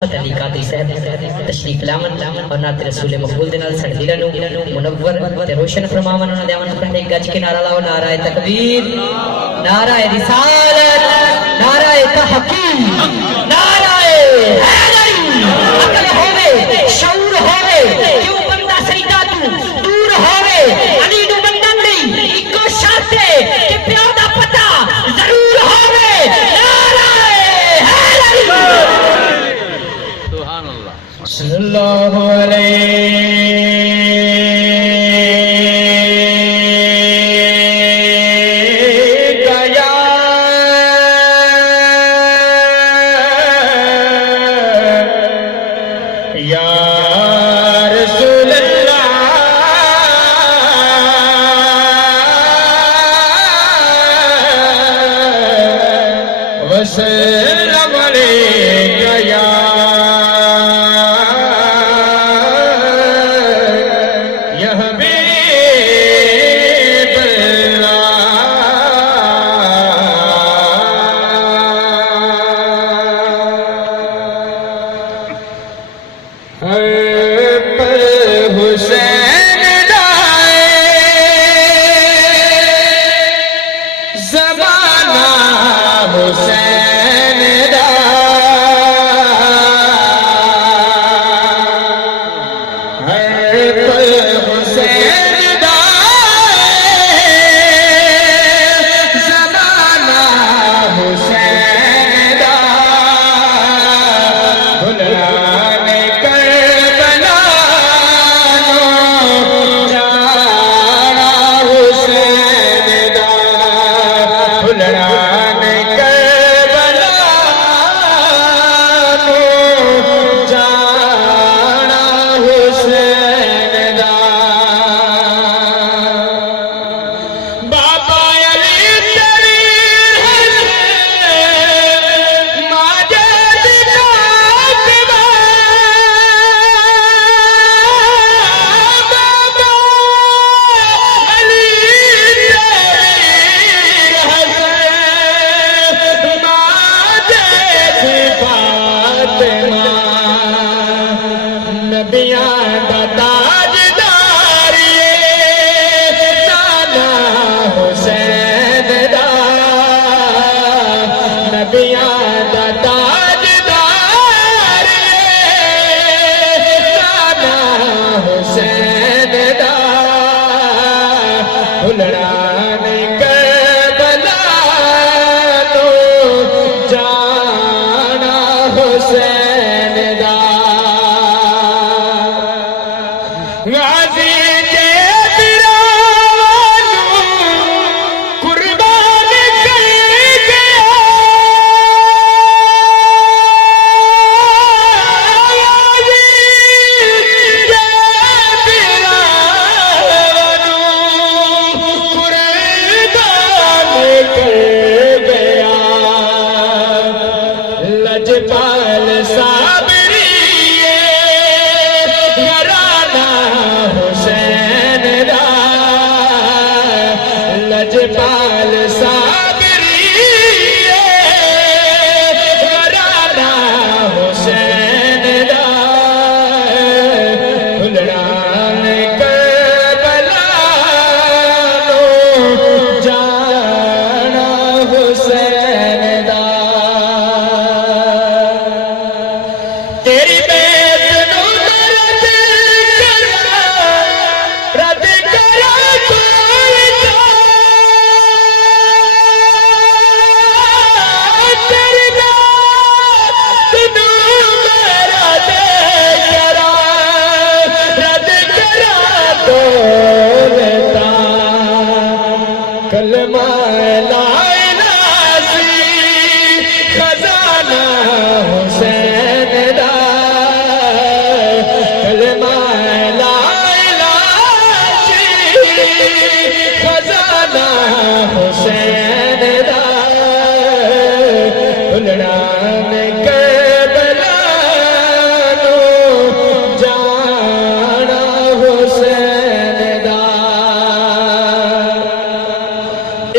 علی قادری صاحب تشریف لاون اور نعت رسول مقبول دے نال سڑ دلاں نو منور تے روشن فرماون انہاں دے آمن پہلے گج کے نعرہ لاؤ نعرہ تکبیر نعرہ رسالت نعرہ تحقیق نعرہ حیدری عقل ہوے شعور ہوے کیوں بندہ سجدہ تو دور ہوے علی نو بندہ نہیں اکو شرط ہے کہ پیار دا پتہ ضرور ہوے نعرہ حیدری صلی اللہ علیہ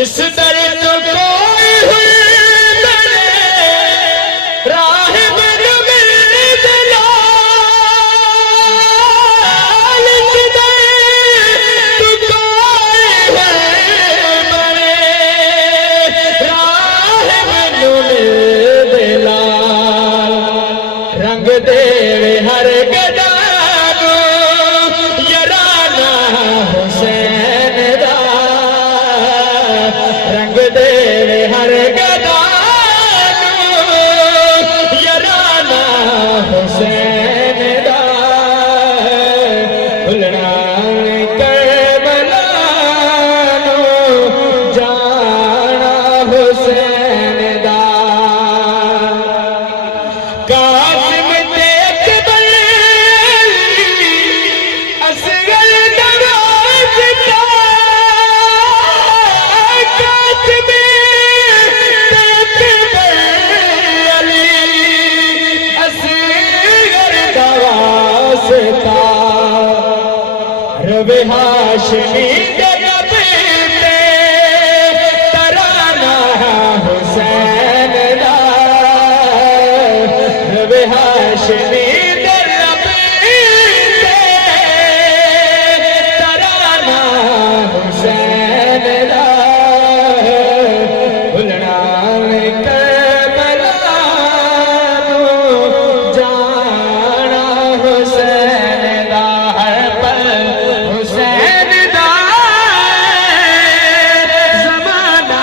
اس در ہاشمی دربتے ترانہ حسین دا رب ہاشمی دربتے ترانہ حسین دا بھولنا کربلا نو جانا حسین دا ہر پل حسین دا زمانہ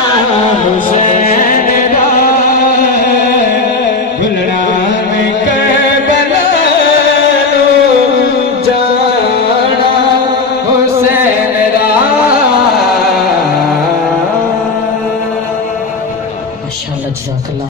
حسین دا بھولنا کربلا نو جانا حسین دا ماشاءاللہ جزاک اللہ